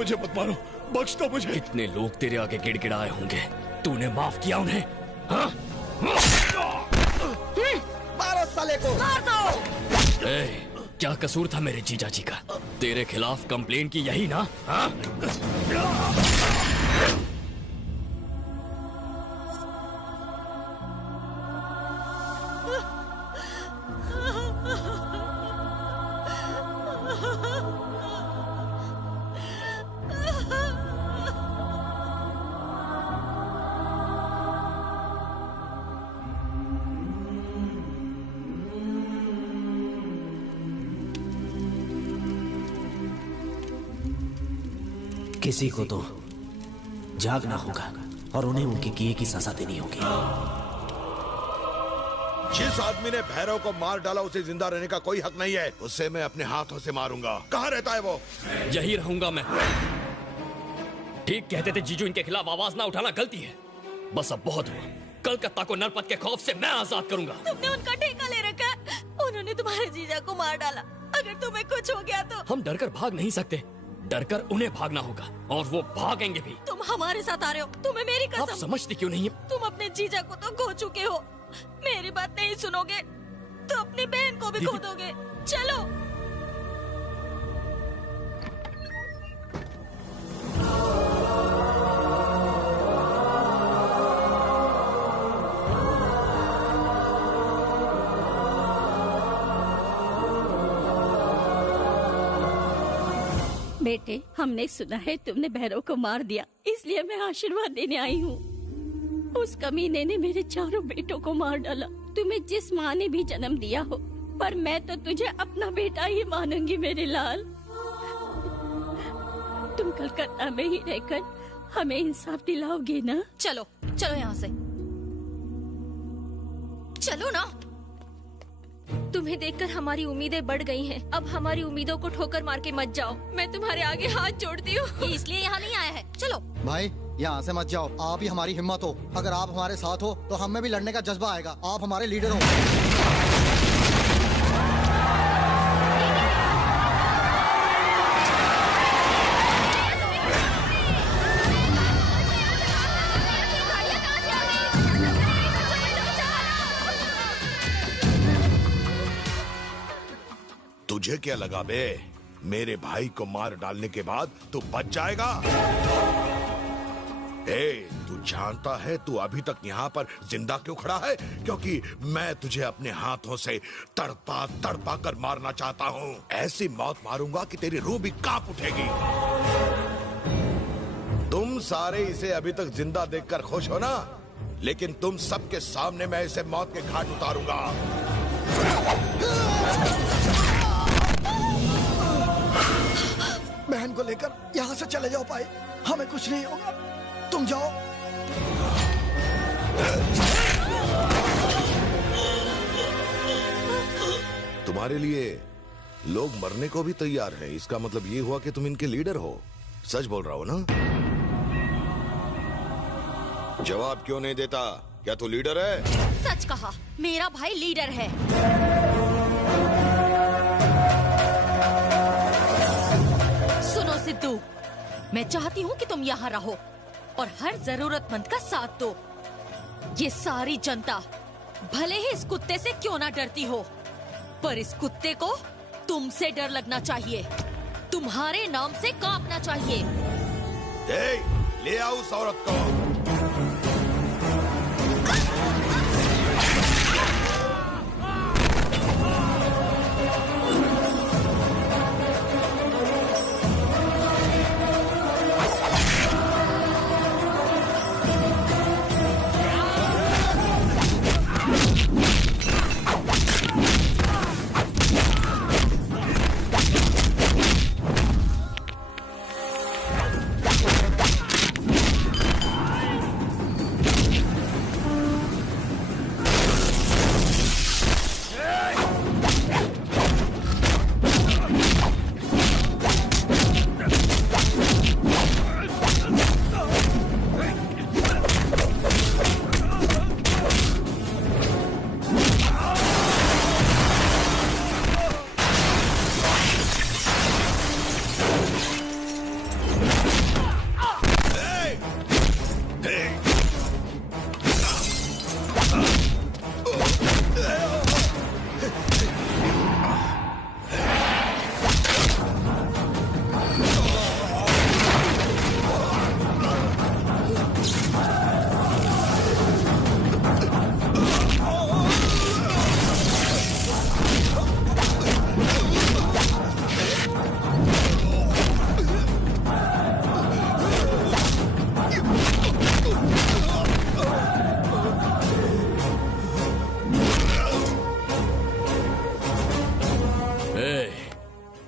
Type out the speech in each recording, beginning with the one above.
मुझे मत मारो, बख्श दो मुझे। कितने लोग तेरे आगे गिड़गिड़ाए होंगे, तूने माफ किया उन्हें? हाँ? मारो साले को, मार दो। क्या कसूर था मेरे जीजा जी का? तेरे खिलाफ कंप्लेन की यही ना? हाँ? किसी को तो जागना होगा और उन्हें उनके किए की सजा देनी होगी। जिस आदमी ने भैरव को मार डाला उसे जिंदा रहने का कोई हक नहीं है। उसे मैं अपने हाथों से मारूंगा। कहाँ रहता है वो? यही रहूंगा मैं। ठीक कहते थे जीजू, इनके खिलाफ आवाज ना उठाना गलती है। बस अब बहुत हुआ। कलकत्ता को नरपत के खौफ से मैं आजाद करूंगा। तुमने उनका ठेका ले रखा है। उन्होंने तुम्हारे जीजा को मार डाला। अगर तुम्हें कुछ हो गया तो? हम डरकर भाग नहीं सकते, डरकर उन्हें भागना होगा और वो भागेंगे भी। तुम हमारे साथ आ रहे हो, तुम्हें मेरी कसम। आप समझते क्यों नहीं है? तुम अपने जीजा को तो खो चुके हो, मेरी बात नहीं सुनोगे तो अपनी बहन को भी खो दोगे। चलो। बेटे, हमने सुना है तुमने भैरव को मार दिया, इसलिए मैं आशीर्वाद देने आई हूँ। उस कमीने ने मेरे चारों बेटों को मार डाला। तुम्हें जिस माँ ने भी जन्म दिया हो, पर मैं तो तुझे अपना बेटा ही मानूंगी मेरे लाल। तुम कलकत्ता में ही रहकर हमें इंसाफ दिलाओगे ना? चलो चलो यहाँ से, चलो ना। तुम्हें देखकर हमारी उम्मीदें बढ़ गई हैं। अब हमारी उम्मीदों को ठोकर मार के मत जाओ। मैं तुम्हारे आगे हाथ जोड़ती हूँ। ये इसलिए यहाँ नहीं आया है। चलो भाई, यहाँ से मत जाओ। आप ही हमारी हिम्मत हो। अगर आप हमारे साथ हो तो हमें भी लड़ने का जज्बा आएगा। आप हमारे लीडर हो। तुझे क्या लगा बे? मेरे भाई को मार डालने के बाद तू बच जाएगा? तू जानता है तू अभी तक यहाँ पर जिंदा क्यों खड़ा है? क्योंकि मैं तुझे अपने हाथों से तड़पा तड़पा कर मारना चाहता हूँ। ऐसी मौत मारूंगा कि तेरी रूह भी कांप उठेगी। तुम सारे इसे अभी तक जिंदा देखकर खुश हो ना? लेकिन तुम सबके सामने मैं इसे मौत के घाट उतारूंगा। बहन को लेकर यहाँ से चले जाओ पाए, हमें कुछ नहीं होगा। तुम जाओ। तुम्हारे लिए लोग मरने को भी तैयार हैं। इसका मतलब ये हुआ कि तुम इनके लीडर हो। सच बोल रहा हो ना? जवाब क्यों नहीं देता? क्या तू लीडर है? सच कहा, मेरा भाई लीडर है। सुनो सिद्धू, मैं चाहती हूँ कि तुम यहाँ रहो और हर जरूरतमंद का साथ दो। ये सारी जनता भले ही इस कुत्ते से क्यों ना डरती हो, पर इस कुत्ते को तुमसे डर लगना चाहिए, तुम्हारे नाम से कांपना चाहिए। ले आओ उस औरत को।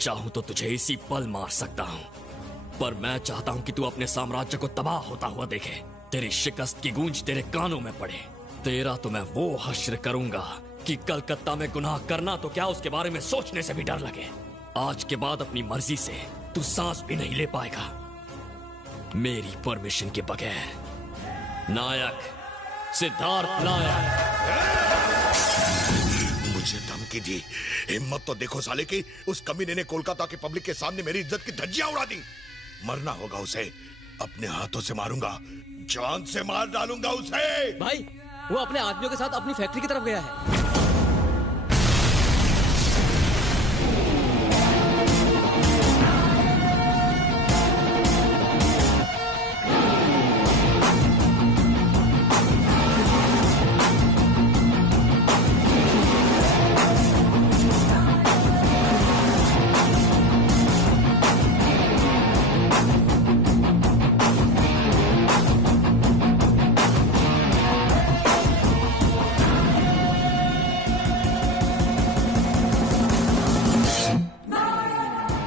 चाहूं तो तुझे इसी पल मार सकता हूं, पर मैं चाहता हूं कि तू अपने साम्राज्य को तबाह होता हुआ देखे, तेरी शिकस्त की गूंज तेरे कानों में पड़े। तेरा तो मैं वो हश्र करूंगा कि कलकत्ता में गुनाह करना तो क्या, उसके बारे में सोचने से भी डर लगे। आज के बाद अपनी मर्जी से तू सांस भी नहीं ले पाएगा मेरी परमिशन के बगैर। नायक, सिद्धार्थ नायक। मुझे धमकी दी, हिम्मत तो देखो साले की। उस कमीने ने कोलकाता के पब्लिक के सामने मेरी इज्जत की धज्जियां उड़ा दी। मरना होगा उसे, अपने हाथों से मारूंगा, जान से मार डालूंगा उसे। भाई, वो अपने आदमियों के साथ अपनी फैक्ट्री की तरफ गया है।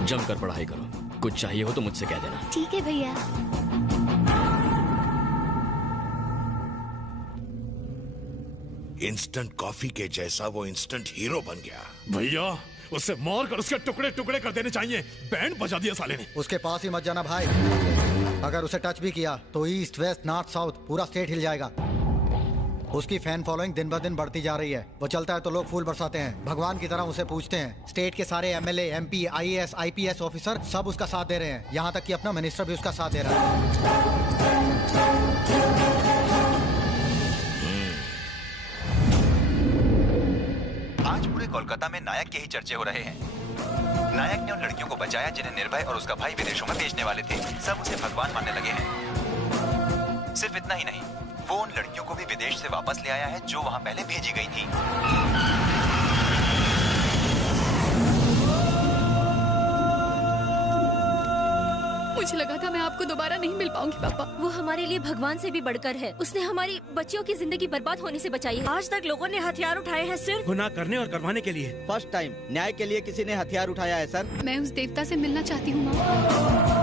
जमकर पढ़ाई करो, कुछ चाहिए हो तो मुझसे कह देना। ठीक है भैया। इंस्टेंट कॉफी के जैसा वो इंस्टेंट हीरो बन गया। भैया, उसे मार कर उसके टुकड़े टुकड़े कर देने चाहिए। बैंड बजा दिया साले ने। उसके पास ही मत जाना भाई, अगर उसे टच भी किया तो ईस्ट वेस्ट नॉर्थ साउथ पूरा स्टेट हिल जाएगा। उसकी फैन फॉलोइंग दिन ब दिन बढ़ती जा रही है। वो चलता है तो लोग फूल बरसाते हैं, भगवान की तरह उसे पूजते हैं। स्टेट के सारे MLA, MP, IAS, IPS officer सब उसका साथ दे रहे हैं, यहाँ तक कि अपना मिनिस्टर भी उसका साथ दे रहा है। आज पूरे कोलकाता में नायक के ही चर्चे हो रहे हैं। नायक ने उन लड़कियों को बचाया जिन्हें निर्भय और उसका भाई विदेशों में भेजने वाले थे। सब उसे भगवान मानने लगे हैं। सिर्फ इतना ही नहीं, वो उन लड़कियों को भी विदेश से वापस ले आया है जो वहां पहले भेजी गई थी। मुझे लगा था मैं आपको दोबारा नहीं मिल पाऊंगी पापा। वो हमारे लिए भगवान से भी बढ़कर है। उसने हमारी बच्चियों की जिंदगी बर्बाद होने से बचाई है। आज तक लोगों ने हथियार उठाए हैं सिर्फ गुनाह करने और करवाने के लिए। फर्स्ट टाइम न्याय के लिए किसी ने हथियार उठाया है सर। मैं उस देवता से मिलना चाहती हूँ माँ।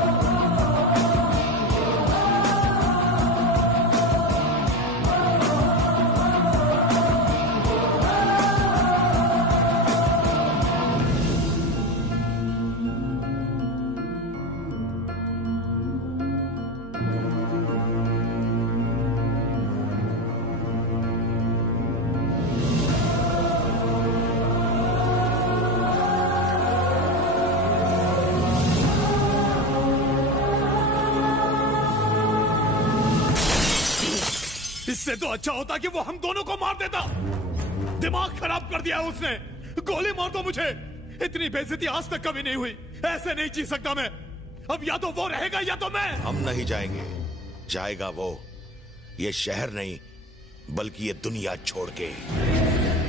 इससे तो अच्छा होता कि वो हम दोनों को मार देता। दिमाग खराब कर दिया उसने। गोली मार दो मुझे। इतनी बेइज्जती आज तक कभी नहीं हुई। ऐसे नहीं जी सकता मैं। अब या तो वो रहेगा या तो मैं। हम नहीं जाएंगे, जाएगा वो। ये शहर नहीं बल्कि ये दुनिया छोड़ के।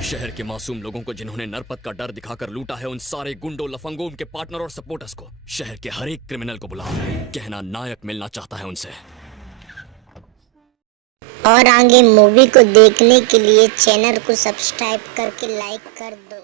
शहर के मासूम लोगों को जिन्होंने नरपत का डर दिखाकर लूटा है, उन सारे गुंडों, लफंगों, उनके पार्टनर और सपोर्टर्स को, शहर के हर एक क्रिमिनल को बुलाओ। कहना नायक मिलना चाहता है उनसे। और आगे मूवी को देखने के लिए चैनल को सब्सक्राइब करके लाइक कर दो।